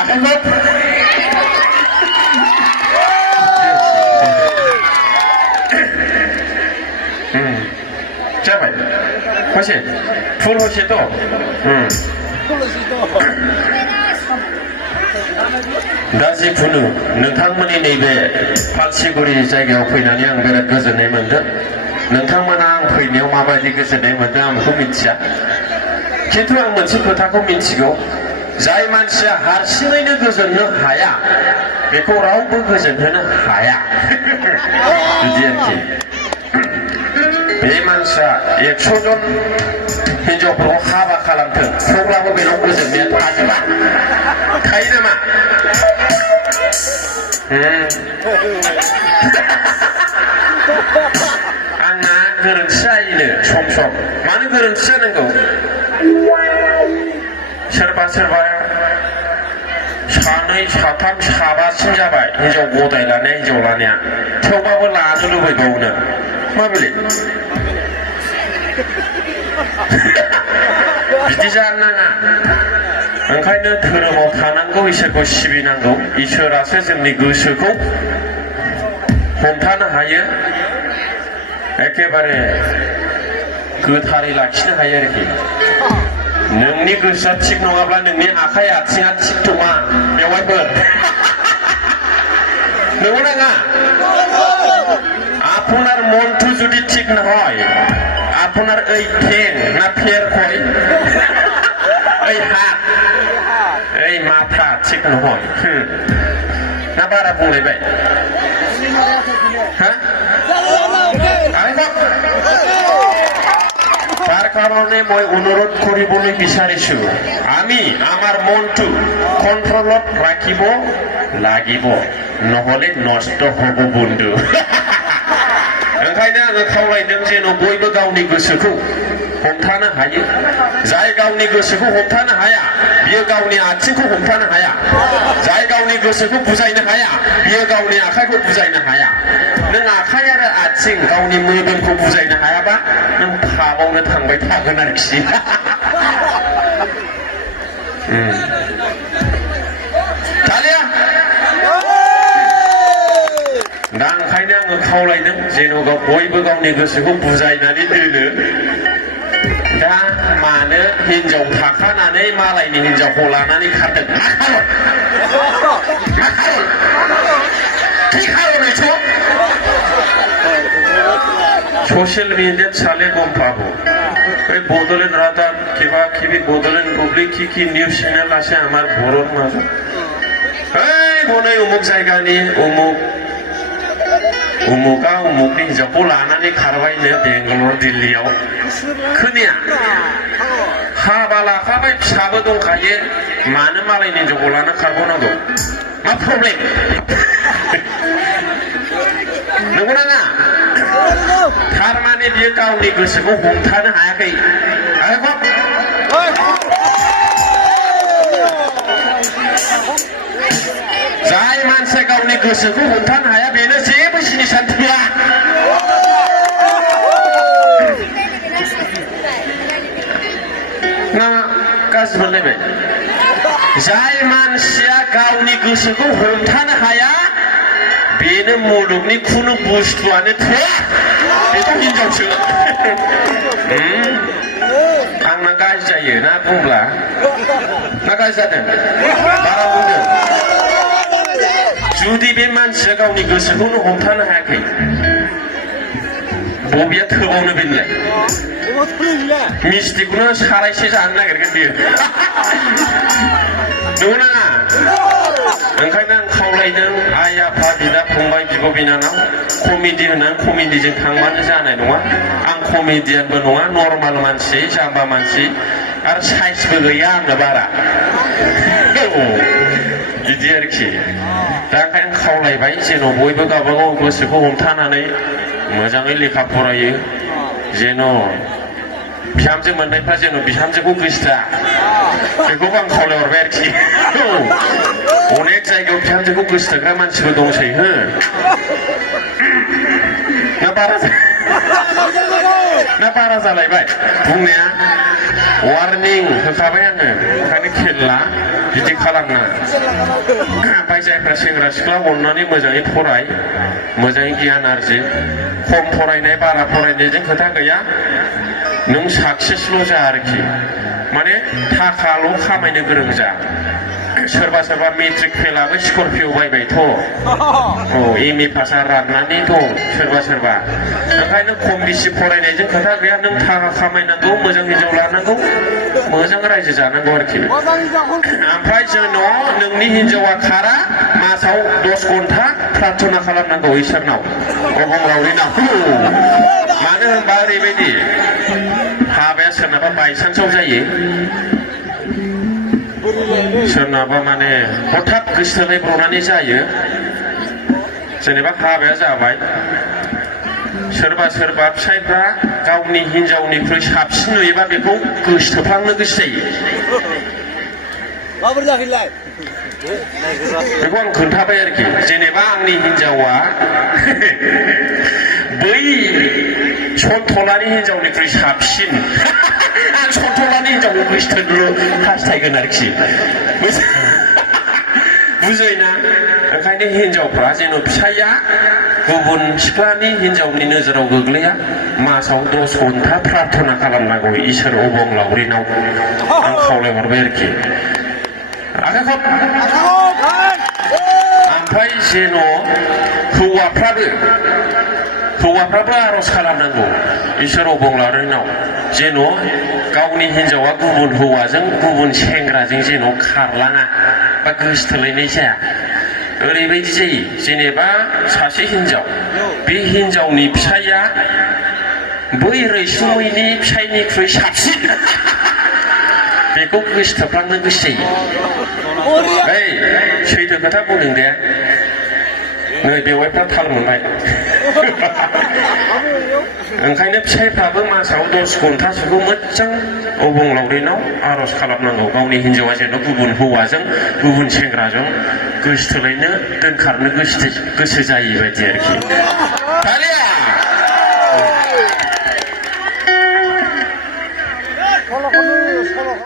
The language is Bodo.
Akan kok जाबाय हसे फुल हसे तो दा जिखुनु नोंथांमोननि नैबे फालसिगुरि जायगायाव फैनानै आं बिराद गोजोननाय मोनदों नोंथांमोना आं फैनायाव माबायदि गोजोननाय मोनदों आं बेखौ मिथिया खिन्थु आं मोनसे खोथाखौ मिथिगौ जाय मानसिया हारसिङैनो गोजोननो हाया बेखौ रावबो गोजोनहोनो हाया बिदि आरोखि बे मानसिया 100 जन हिनजावफोरखौ हाबा खालामथों थेवब्लाबो बेनाव गोजोननाया थाजोबा थायो नामा आंना गोरोन्थि जायोनो सम सम मानो गोरोन्थि जानांगौ सोरबा सोरबा सानै साथाम साबासिम जाबाय हिनजाव गदाय लानाया हिनजाव लानाया थेवबाबो लानो लुबैबावनो माबोरै बिदि जानो नाङा ओंखायनो धोरोमाव थानांगौ इसोरखौ सिबिनांगौ इसोरासो जोंनि गोसोखौ हमथानो हायो एखेबारे गोथारै लाखिनो हायो आरोखि नोंनि गोसोआ थिग नङाब्ला नोंनि आखाइ आथिङा थिग नङा बेवहायफोर नंगौ नाङा আপনার মনটো যদি ঠিক না হয় আপনার এই ঠেং না ফের কই এই হাত এই মাথা ঠিক না হয় না বারা বুঝলাইবাই হ্যাঁ তার কারণে মই অনুরোধ কৰিবলৈ বিচাৰিছো আমি আমার মনটো কন্ট্রোলত রাখিব লাগিব নহলে নষ্ট হব বন্ধু ओंखायनो आङो खावलायदों जेन' बयबो गावनि गोसोखौ हमथानो हायो जाय गावनि गोसोखौ हमथानो हाया बियो गावनि आथिंखौ हमथानो हाया जाय गावनि गोसोखौ बुजायनो हाया बियो गावनि आखाइखौ बुजायनो हाया नों आखाइ आरो आथिं गावनि मोदोमखौ बुजायनो हायाबा नों फाबावनो थांबाय थागोन आरोखि थालिया दा ओंखायनो आङो खावलायदों जेन' बयबो गावनि गोसोखौ बुजायनानै दोनो दा मानो हिनजाव थाखानानै मालायनि हिनजावखौ लानानै खारदों ससियेल मिडिया चाले गम पाबो बड'लेण्ड रादाब किबा किबि बड'लेण्ड पाब्लिक कि निउज चेनेल আছে আমার বড়র মাঝে এই বনে उमुक जायगानि उमुका उमुकनि हिनजावखौ लानानै खारबायनो बेंगालर दिल्लीयाव खोनाया हाबा लाखाबाय फिसाबो दंखायो मानो मालायनि हिनजावखौ लाना खारबावनांगौ मा प्रब्लेम नंगौ ना थारमाने बियो गावनि गोसोखौ हमथानो हायाखै जाय मानसिया गावनि गोसोखौ हमथानो हाया बेनो जेबो जिनिसानो थोआ ना गाज्रि मोनलायबाय जाय मानसिया गावनि गोसोखौ हमथानो हाया बेनो मुलुगनि खुनु बुस्थुआनो थोआ बेथ' हिनजावसो आंना गाज्रि जायो ना बुंब्ला ना गाज्रि जादों बारा बुंदों जुदि बे मानसिया गावनि गोसोखौनो हमथानो हायाखै बबेया थोबावनो बेनोलाय मिस्टिखौनो सारायसे जानो नागिरगोन बियो नंगौ नाङा ओंखायनो आं खावलायदों आइ आफा बिदा फंबाय बिब' बिनानाव कमेडि होननानै कमेडिजों थांबानो जानाय नङा आं कमेडियानबो नङा नर्माल मानसि जाम्बा मानसि आरो साइसबो गैया आंनो बारा बिदि आरोखि दा ओंखायनो खावलायबाय जेन' बयबो गावबागाव गोसोखौ हमथानानै मोजाङै लेखा फरायो जेन' बिहामजो मोननायफ्रा जेन' बिहामजोखौ गोसोआ बेखौबो आं खावलायहरबाय आरोखि अनेक जायगायाव बिहामजोखौ गोसोथोग्रा मानसिबो दंसै हो ना बारा ना बारा जालायबाय बुंनाया वार्निं होखाबाय आङो ओंखायनो खेल ला बिदि खालामना ओमफ्राय जायफ्रा सेंग्रा सिख्ला अननानै मोजाङै फराय मोजाङै गियान आरजि खम फरायनाय बारा फरायनायजों खोथा गैया नों साक्सेसल' जा आरोखि माने थाखाल' खामायनो गोरों जा सोरबा सोरबा मेट्रिक फेलाबो स्करपिअ बायबायथ' एम ए पासआ राननानै दं सोरबा सोरबा ओंखायनो खम बेसि फरायनायजों खोथा गैया नों थाखा खामायनांगौ मोजां हिनजाव लानांगौ मोजां रायजो जानांगौ आरोखि ओमफ्राय जोंनाव नोंनि हिनजावा खारा मासाव 10 घन्टा प्रार्थना खालामनांगौ इसोरनाव अबंलावरिनाव मानो होनबा ओरैबायदि हाबाया सोरनाबा बायसान्सआव जायो सोरनाबा माने हठात गोसोथोलायब्रनानै जायो जेनेबा हाबाया जाबाय सोरबा सोरबा फिसायफ्रा गावनि हिनजावनिख्रुइ साबसिन नुयोबा बेखौ गोसोथोफ्लांनो गोसो जायो बेखौ आं खोन्थाबाय आरोखि जेनेबा आंनि हिनजावा बै सन्थलानि हिनजावनिख्रुइ साबसिन आं सन्थलानि हिनजावखौ गोसोथोनल' हास्थायगोन आरोखि बुजायोना ओंखायनो हिनजावफ्रा जेन' फिसाया गुबुन सिख्लानि हिनजावनि नोजोराव गोग्लैया मासाव 10 घन्टा प्रार्थना खालामनांगौ इसोर अबंलावरिनाव आं खावलायहरबाय आरोखि आखाइखौ ओमफ्राय जेन' हौवाफ्राबो आर'ज खालामनांगौ इसोर अबंलावरिनाव जेन' गावनि हिनजावा गुबुन हौवाजों गुबुन सेंग्राजों जेन' खारलाङा बा गोसोथोलायनाय जाया ओरैबायदि जायो जेनेबा सासे हिनजाव बे हिनजावनि फिसाया बै रैसुमैनि फिसायनिख्रुइ साबसिन बेखौ गोसोथोफ्लांनो गोसो जायो सैथो खोथा बुंदों दे नै बेवाइफ्रा थाल मोनबाय ओंखायनो फिसायफ्राबो मासाव 10 घन्टासोखौ मोजां अबंलावरिनाव आर'ज खालामनांगौ गावनि हिनजावा जेन' गुबुन हौवाजों गुबुन सेंग्राजों गोसोथोलायनो दोनखारनो गोसो जायै बायदि आरोखि